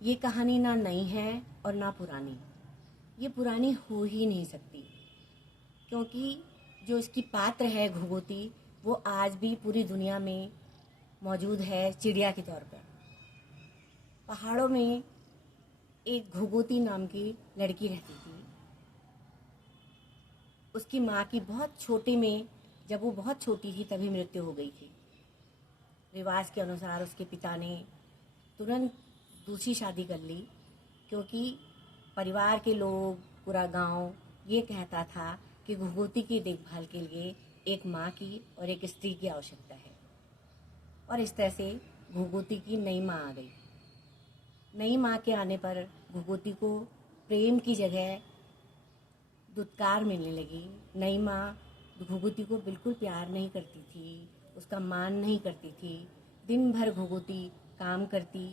ये कहानी ना नई है और ना पुरानी। ये पुरानी हो ही नहीं सकती, क्योंकि जो इसकी पात्र है घुघुती, वो आज भी पूरी दुनिया में मौजूद है चिड़िया के तौर पर। पहाड़ों में एक घुघुती नाम की लड़की रहती थी। उसकी माँ की बहुत छोटे में, जब वो बहुत छोटी थी तभी मृत्यु हो गई थी। रिवाज के अनुसार उसके पिता ने तुरंत दूसरी शादी कर ली, क्योंकि परिवार के लोग, पूरा गांव ये कहता था कि घुघुती की देखभाल के लिए एक माँ की और एक स्त्री की आवश्यकता है। और इस तरह से घुघुती की नई माँ आ गई। नई माँ के आने पर घुघुती को प्रेम की जगह दुत्कार मिलने लगी। नई माँ घुघुती को बिल्कुल प्यार नहीं करती थी, उसका मान नहीं करती थी। दिन भर घुघुती काम करती,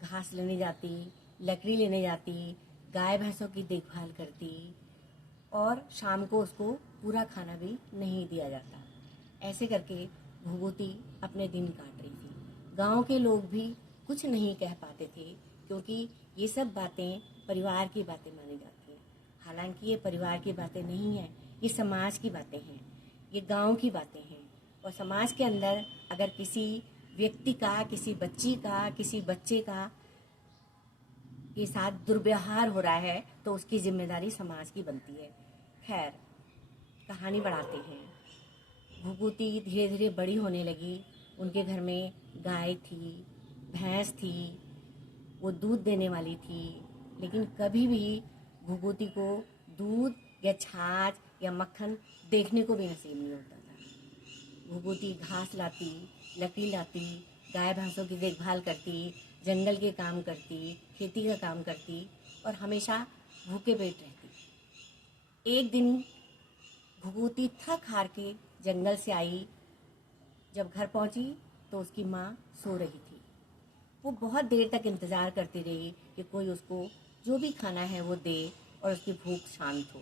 घास लेने जाती, लकड़ी लेने जाती, गाय भैंसों की देखभाल करती, और शाम को उसको पूरा खाना भी नहीं दिया जाता। ऐसे करके घुघुती अपने दिन काट रही थी। गांव के लोग भी कुछ नहीं कह पाते थे, क्योंकि ये सब बातें परिवार की बातें मानी जाती हैं। हालांकि ये परिवार की बातें नहीं हैं, ये समाज की बातें हैं, ये गांव की बातें हैं। और समाज के अंदर अगर किसी व्यक्ति का, किसी बच्ची का, किसी बच्चे का के साथ दुर्व्यवहार हो रहा है तो उसकी जिम्मेदारी समाज की बनती है। खैर, कहानी बढ़ाते हैं। घुघुती धीरे धीरे बड़ी होने लगी। उनके घर में गाय थी, भैंस थी, वो दूध देने वाली थी। लेकिन कभी भी घुघुती को दूध या छाछ या मक्खन देखने को भी नसीब नहीं होता था। घुघुती घास लाती, लकड़ी लाती, गाय भैंसों की देखभाल करती, जंगल के काम करती, खेती का काम करती, और हमेशा भूखे पेट रहती। एक दिन घुघुती थक हार के जंगल से आई। जब घर पहुंची तो उसकी माँ सो रही थी। वो बहुत देर तक इंतज़ार करती रही कि कोई उसको जो भी खाना है वो दे और उसकी भूख शांत हो।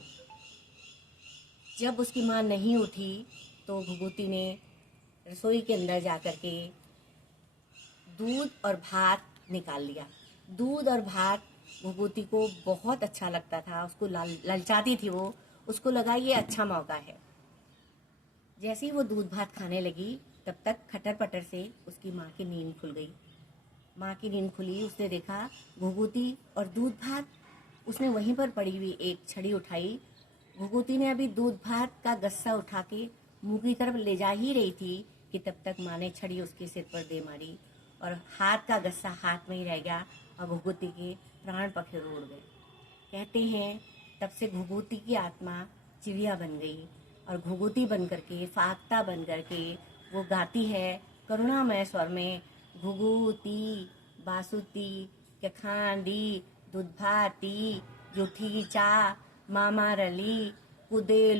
जब उसकी माँ नहीं उठी तो घुघुती ने रसोई के अंदर जा कर के दूध और भात निकाल लिया। दूध और भात घुघुती को बहुत अच्छा लगता था, उसको ललचाती थी वो। उसको लगा ये अच्छा मौका है। जैसे ही वो दूध भात खाने लगी, तब तक खटर पटर से उसकी माँ की नींद खुल गई। माँ की नींद खुली, उसने देखा घुघुती और दूध भात। उसने वहीं पर पड़ी हुई एक छड़ी उठाई। घुघुती ने अभी दूध भात का गस्सा उठा के मुंह की तरफ ले जा ही रही थी कि तब तक माँ ने छड़ी उसके सिर पर दे मारी, और हाथ का गस्सा हाथ में ही रह गया और घुघुती के प्राण पखेरु उड़ गए। कहते हैं तब से घुघुती की आत्मा चिड़िया बन गई, और घुघुती बन करके, फाख्ता बन करके वो गाती है करुणामय स्वर में, घुघुती बासुती के खांडी दूधभाती जुठी चा मामा रली कुदे